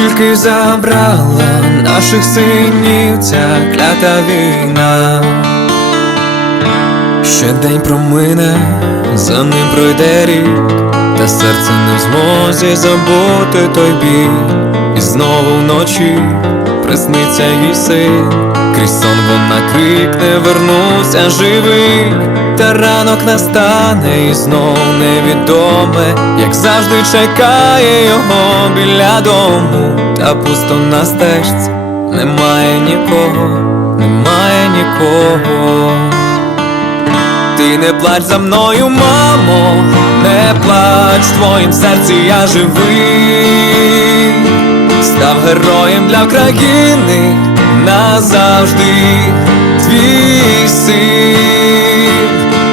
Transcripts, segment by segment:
Скільки забрала наших синів ця клята війна, ще день промине, за ним пройде рік, та серце не в змозі забути той біль, і знову вночі присниться їй син, крізь сон вона крикне, вернуся живий, та ранок настане і знов невідоме, як завжди чекає його біля дому, та пусто на стежці, немає нікого, немає нікого. Ти не плач за мною, мамо, не плач, в твоїм серці я живий, став героєм для країни назавжди твій син.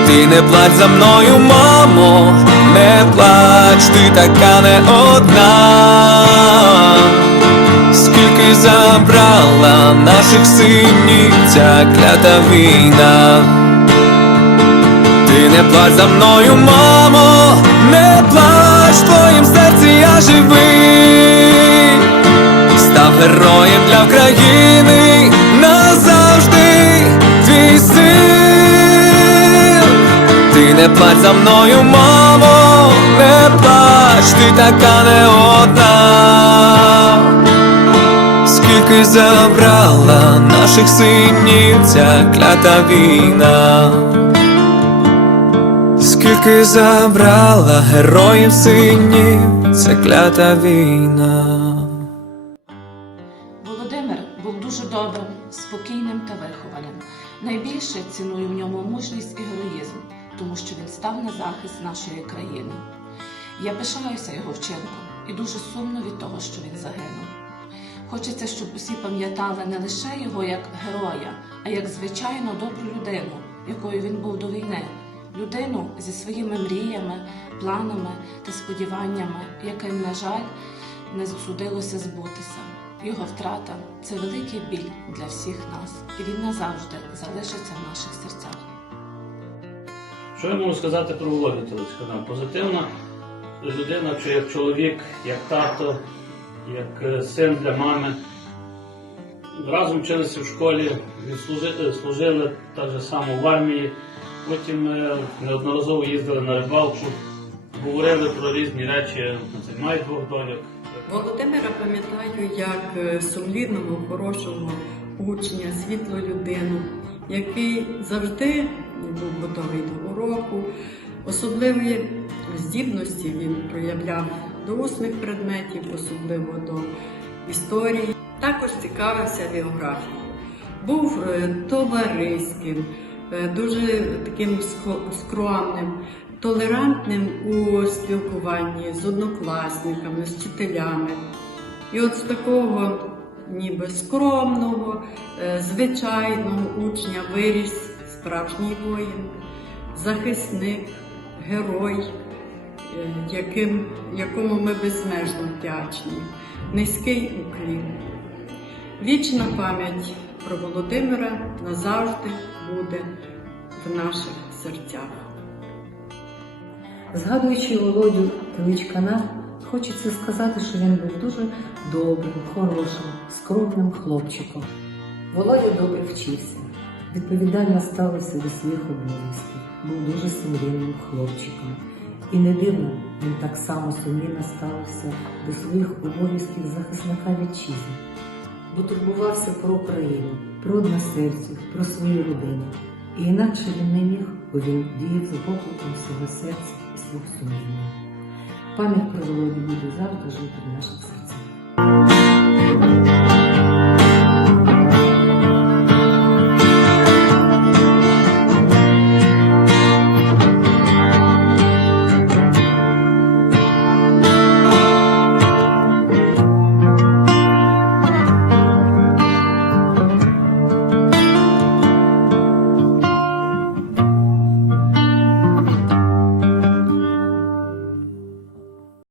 Ти не плач за мною, мамо, не плач, ти така не одна. Скільки забрала наших синів ця клята війна. Ти не плач за мною, мамо, не плач, в твоїм серці я живий, став героєм для України назавжди не плач за мною, мамо, не плач, ти така не одна. Скільки забрала наших синів ця клята війна. Скільки забрала героїв синів ця клята війна. Володимир був дуже добрим, спокійним та вихованим. Найбільше ціную в ньому мужність і героїзм, тому що він став на захист нашої країни. Я пишаюся його вчинком і дуже сумно від того, що він загинув. Хочеться, щоб усі пам'ятали не лише його як героя, а як звичайно добру людину, якою він був до війни. Людину зі своїми мріями, планами та сподіваннями, яким, на жаль, не судилося збутися. Його втрата це великий біль для всіх нас, і він назавжди залишиться в наших серцях. Що я можу сказати про Володю Телечка? Позитивна людина, чи як чоловік, як тато, як е, син для мами. Разом вчилися в школі, служили, служили так же само в армії. Потім е, неодноразово їздили на рибалку, говорили про різні речі, має двох доньок. Володимира пам'ятаю як е, сумлінного, хорошого учня, світлу людину, який завжди був готовий до уроку. Особливі здібності він проявляв до усних предметів, особливо до історії. Також цікавився біографією. Був е, товариським, е, дуже таким скромним, толерантним у спілкуванні з однокласниками, з вчителями. І от з такого ніби скромного, е, звичайного учня виріс справжній воїн, захисник, герой, е, яким, якому ми безмежно вдячні. Низький уклін. Вічна пам'ять про Володимира назавжди буде в наших серцях. Згадуючи Володю Теличкана, хочеться сказати, що він був дуже добрим, хорошим, скромним хлопчиком. Володя добре вчився, відповідально ставився до своїх обов'язків, був дуже сумлінним хлопчиком. І не дивно, він так само сумлінно ставився до своїх обов'язків захисника вітчизни, бо турбувався про Україну, про односельців, про свою родину. І інакше він не міг, бо він діяв з покликом свого серця і свого сумління. Пам'ять про Володю буде завжди жити в наших серцях.